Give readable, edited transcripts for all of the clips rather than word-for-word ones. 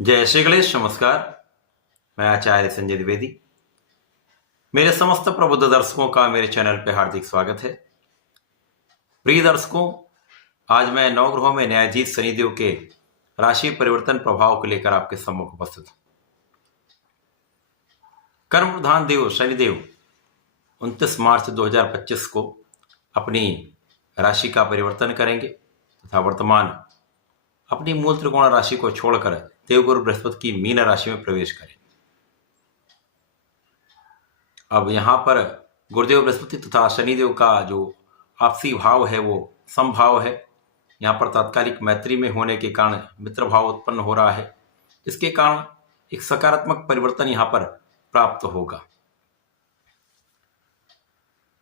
जय श्री गणेश। नमस्कार। मैं आचार्य संजय द्विवेदी। मेरे समस्त प्रबुद्ध दर्शकों का मेरे चैनल पर हार्दिक स्वागत है। प्रिय दर्शकों, आज मैं नवग्रहों में न्यायाधीश शनिदेव के राशि परिवर्तन प्रभाव को लेकर आपके सम्मुख उपस्थित हूं। कर्म प्रधान देव शनिदेव 29 मार्च 2025 को अपनी राशि का परिवर्तन करेंगे तथा वर्तमान अपनी मूल त्रिकोण राशि को छोड़कर देवगुरु बृहस्पति की मीन राशि में प्रवेश करें। अब यहां पर गुरुदेव बृहस्पति तथा शनिदेव का जो आपसी भाव है वो समभाव है। यहाँ पर तात्कालिक मैत्री में होने के कारण मित्र भाव उत्पन्न हो रहा है, जिसके कारण एक सकारात्मक परिवर्तन यहाँ पर प्राप्त होगा।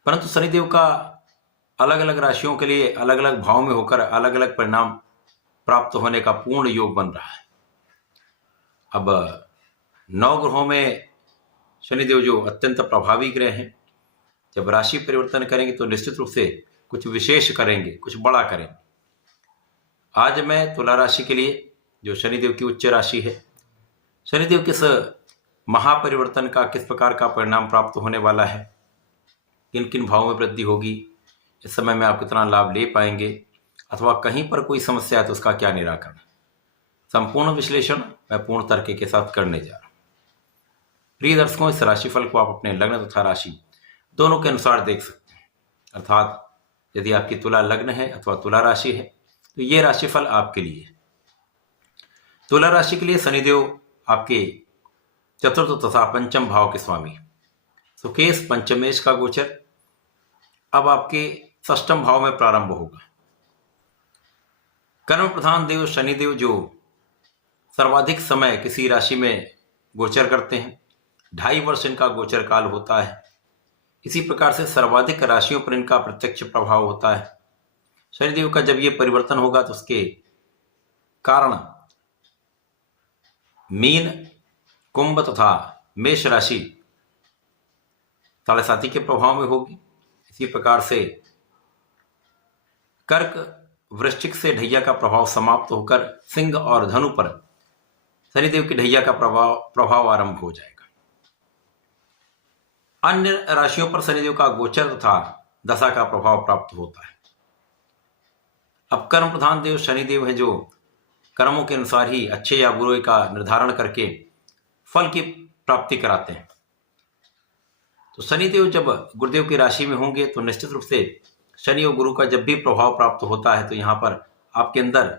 परंतु शनिदेव का अलग अलग राशियों के लिए अलग अलग भाव में होकर अलग अलग परिणाम प्राप्त होने का पूर्ण योग बन रहा है। अब 9 ग्रहों में शनिदेव जो अत्यंत प्रभावी ग्रह हैं, जब राशि परिवर्तन करेंगे तो निश्चित रूप से कुछ विशेष करेंगे, कुछ बड़ा करेंगे। आज मैं तुला राशि के लिए, जो शनिदेव की उच्च राशि है, शनिदेव किस महापरिवर्तन का किस प्रकार का परिणाम प्राप्त होने वाला है, किन किन भावों में वृद्धि होगी, इस समय में आप कितना लाभ ले पाएंगे, अथवा कहीं पर कोई समस्या है तो उसका क्या निराकरण, संपूर्ण विश्लेषण मैं पूर्ण तर्क के साथ करने जा रहा हूं। प्रिय दर्शकों, इस राशिफल को आप अपने लग्न तथा राशि दोनों के अनुसार देख सकते हैं। अर्थात यदि आपकी तुला लग्न है अथवा तुला राशि है तो ये राशिफल आपके लिए है। तुला राशि के लिए शनिदेव आपके चतुर्थ तथा पंचम भाव के स्वामी, सुकेश पंचमेश का गोचर अब आपके षष्ठम भाव में प्रारंभ होगा। कर्म प्रधान देव शनिदेव जो सर्वाधिक समय किसी राशि में गोचर करते हैं, 2.5 वर्ष इनका गोचर काल होता है। इसी प्रकार से सर्वाधिक राशियों पर इनका प्रत्यक्ष प्रभाव होता है। शनिदेव का जब ये परिवर्तन होगा तो उसके कारण मीन, कुंभ तथा मेष राशि साढ़े के प्रभाव में होगी। इसी प्रकार से कर्क, वृश्चिक से ढैया का प्रभाव समाप्त होकर सिंह और धनु पर शनिदेव की ढैया का प्रभाव आरंभ हो जाएगा। अन्य राशियों पर शनिदेव का गोचर तथा दशा का प्रभाव प्राप्त होता है। अब कर्म प्रधान देव शनिदेव है जो कर्मों के अनुसार ही अच्छे या बुरे का निर्धारण करके फल की प्राप्ति कराते हैं। तो शनिदेव जब गुरुदेव की राशि में होंगे तो निश्चित रूप से शनि और गुरु का जब भी प्रभाव प्राप्त होता है तो यहाँ पर आपके अंदर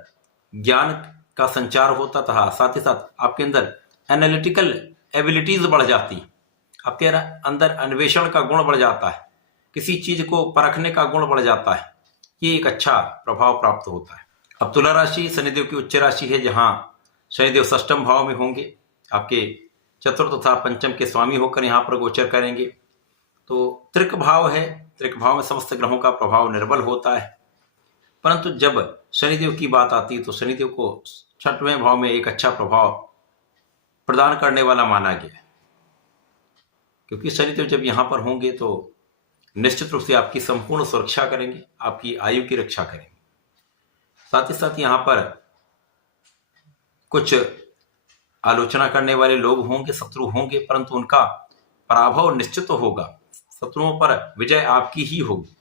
ज्ञान का संचार होता था, साथ ही साथ आपके अंदर एनालिटिकल एबिलिटीज बढ़ जाती है, आपके अंदर अन्वेषण का गुण बढ़ जाता है, किसी चीज को परखने का गुण बढ़ जाता है। ये एक अच्छा प्रभाव प्राप्त होता है। अब तुला राशि शनिदेव की उच्च राशि है, जहां शनिदेव षष्ठम भाव में होंगे, आपके चतुर्थ तथा पंचम के स्वामी होकर यहाँ पर गोचर करेंगे। तो त्रिक भाव है, त्रिक भाव में समस्त ग्रहों का प्रभाव निर्बल होता है। परंतु जब शनिदेव की बात आती है तो शनिदेव को 6वें भाव में एक अच्छा प्रभाव प्रदान करने वाला माना गया है, क्योंकि शनिदेव जब यहाँ पर होंगे तो निश्चित रूप से आपकी संपूर्ण सुरक्षा करेंगे, आपकी आयु की रक्षा करेंगे। साथ ही साथ यहाँ पर कुछ आलोचना करने वाले लोग होंगे, शत्रु होंगे, परंतु उनका पराभव निश्चित होगा। शत्रुओं पर विजय आपकी ही होगी।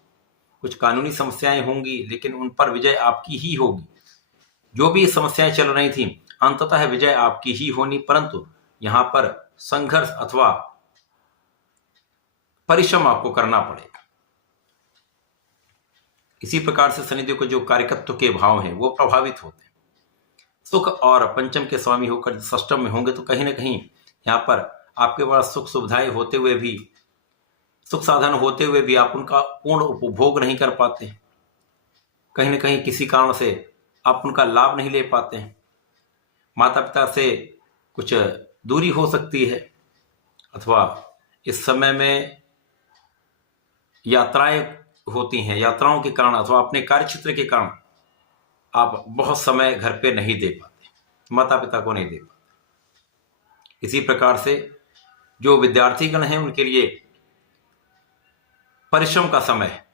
कुछ कानूनी समस्याएं होंगी लेकिन उन पर विजय आपकी ही होगी। जो भी समस्याएं चल रही थी अंततः विजय आपकी ही होनी, परंतु यहां पर संघर्ष अथवा परिश्रम आपको करना पड़ेगा। इसी प्रकार से शनिदेव को जो कार्यकत्व के भाव हैं वो प्रभावित होते हैं। सुख और पंचम के स्वामी होकर षष्ठम में होंगे तो कहीं ना कहीं यहाँ पर आपके पास सुख सुविधाएं होते हुए भी, सुख साधन होते हुए भी आप उनका पूर्ण उपभोग नहीं कर पाते हैं। कहीं ना कहीं किसी कारण से आप उनका लाभ नहीं ले पाते हैं। माता पिता से कुछ दूरी हो सकती है, अथवा इस समय में यात्राएं होती हैं, यात्राओं के कारण अथवा अपने कार्य क्षेत्र के कारण आप बहुत समय घर पे नहीं दे पाते, माता पिता को नहीं दे पाते। इसी प्रकार से जो विद्यार्थीगण हैं उनके लिए परिश्रम का समय है।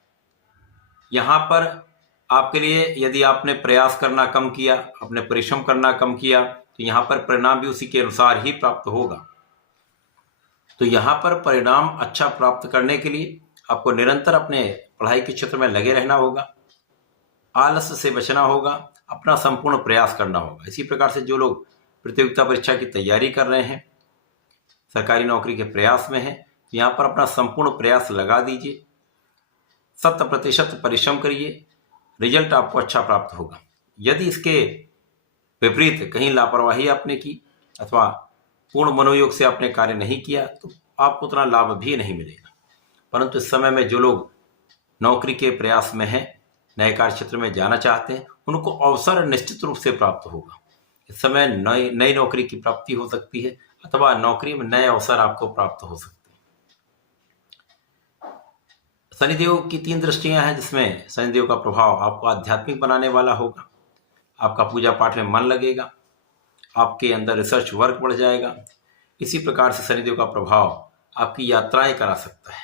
यहाँ पर आपके लिए यदि आपने प्रयास करना कम किया, अपने परिश्रम करना कम किया, तो यहाँ पर परिणाम भी उसी के अनुसार ही प्राप्त होगा। तो यहाँ पर परिणाम अच्छा प्राप्त करने के लिए आपको निरंतर अपने पढ़ाई के क्षेत्र में लगे रहना होगा, आलस्य से बचना होगा, अपना संपूर्ण प्रयास करना होगा। इसी प्रकार से जो लोग प्रतियोगिता परीक्षा की तैयारी कर रहे हैं, सरकारी नौकरी के प्रयास में हैं, तो यहाँ पर अपना संपूर्ण प्रयास लगा दीजिए, 100% परिश्रम करिए, रिजल्ट आपको अच्छा प्राप्त होगा। यदि इसके विपरीत कहीं लापरवाही आपने की अथवा पूर्ण मनोयोग से आपने कार्य नहीं किया तो आपको उतना लाभ भी नहीं मिलेगा। परंतु इस समय में जो लोग नौकरी के प्रयास में हैं, नए कार्य क्षेत्र में जाना चाहते हैं, उनको अवसर निश्चित रूप से प्राप्त होगा। इस समय नई नौकरी की प्राप्ति हो सकती है अथवा नौकरी में नए अवसर आपको प्राप्त हो सकते हैं। शनिदेव की 3 दृष्टियां हैं, जिसमें शनिदेव का प्रभाव आपको आध्यात्मिक बनाने वाला होगा, आपका पूजा पाठ में मन लगेगा, आपके अंदर रिसर्च वर्क बढ़ जाएगा। इसी प्रकार से शनिदेव का प्रभाव आपकी यात्राएं करा सकता है।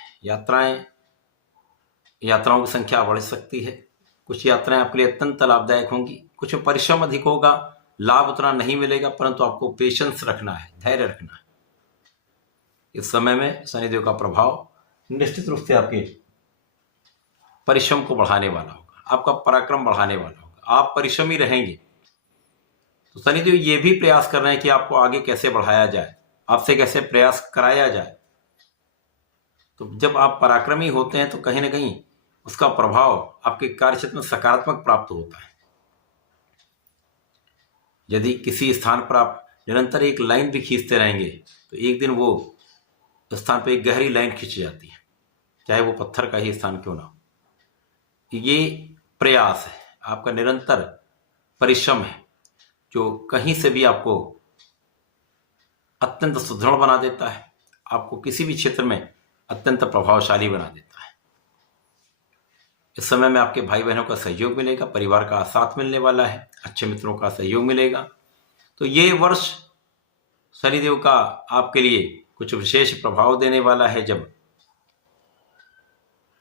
यात्राओं की संख्या बढ़ सकती है। कुछ यात्राएं आपके लिए अत्यंत लाभदायक होंगी, कुछ में परिश्रम अधिक होगा, लाभ उतना नहीं मिलेगा, परंतु आपको पेशेंस रखना है, धैर्य रखना है। इस समय में शनिदेव का प्रभाव निश्चित रूप से आपके परिश्रम को बढ़ाने वाला होगा, आपका पराक्रम बढ़ाने वाला होगा, आप परिश्रमी रहेंगे। तो शनिदेव ये भी प्रयास कर रहे हैं कि आपको आगे कैसे बढ़ाया जाए, आपसे कैसे प्रयास कराया जाए। तो जब आप पराक्रमी होते हैं तो कहीं ना कहीं उसका प्रभाव आपके कार्य क्षेत्र में सकारात्मक प्राप्त होता है। यदि किसी स्थान पर आप निरंतर एक लाइन भी खींचते रहेंगे तो एक दिन वो स्थान पर एक गहरी लाइन खींच जाती है, चाहे वो पत्थर का ही स्थान क्यों ना हो। ये प्रयास है, आपका निरंतर परिश्रम है, जो कहीं से भी आपको अत्यंत सुदृढ़ बना देता है, आपको किसी भी क्षेत्र में अत्यंत प्रभावशाली बना देता है। इस समय में आपके भाई बहनों का सहयोग मिलेगा, परिवार का साथ मिलने वाला है, अच्छे मित्रों का सहयोग मिलेगा। तो ये वर्ष शनिदेव का आपके लिए कुछ विशेष प्रभाव देने वाला है, जब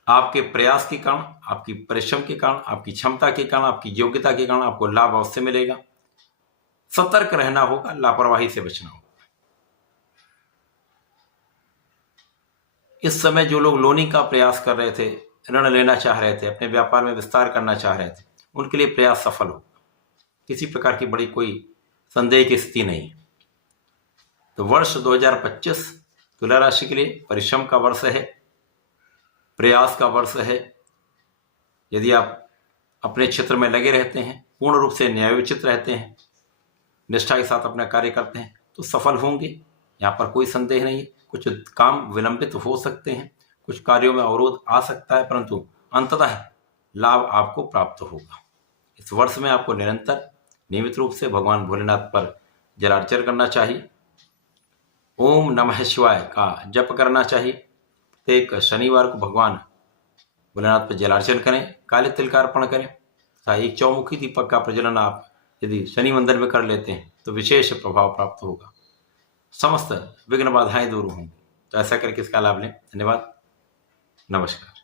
आपके प्रयास के कारण, आपकी परिश्रम के कारण, आपकी क्षमता के कारण, आपकी योग्यता के कारण आपको लाभ अवश्य मिलेगा। सतर्क रहना होगा, लापरवाही से बचना होगा। इस समय जो लोग लोनिंग का प्रयास कर रहे थे, ऋण लेना चाह रहे थे, अपने व्यापार में विस्तार करना चाह रहे थे, उनके लिए प्रयास सफल होगा। किसी प्रकार की बड़ी कोई संदेह की स्थिति नहीं। तो वर्ष 2025 तुला राशि के लिए परिश्रम का वर्ष है, प्रयास का वर्ष है। यदि आप अपने क्षेत्र में लगे रहते हैं, पूर्ण रूप से न्यायोचित रहते हैं, निष्ठा के साथ अपना कार्य करते हैं, तो सफल होंगे, यहाँ पर कोई संदेह नहीं। कुछ काम विलंबित हो सकते हैं, कुछ कार्यों में अवरोध आ सकता है, परंतु अंततः लाभ आपको प्राप्त होगा। इस वर्ष में आपको निरंतर नियमित रूप से भगवान भोलेनाथ पर जलार्चन करना चाहिए, ओम नमः शिवाय का जप करना चाहिए। प्रत्येक शनिवार को भगवान भोलेनाथ पर जलार्चन करें, काले तिल का अर्पण करें तथा एक चौमुखी दीपक का प्रज्वलन आप यदि शनि मंदिर में कर लेते हैं तो विशेष प्रभाव प्राप्त होगा, समस्त विघ्न बाधाएं दूर होंगी। तो ऐसा करके इसका लाभ लें। धन्यवाद, नमस्कार।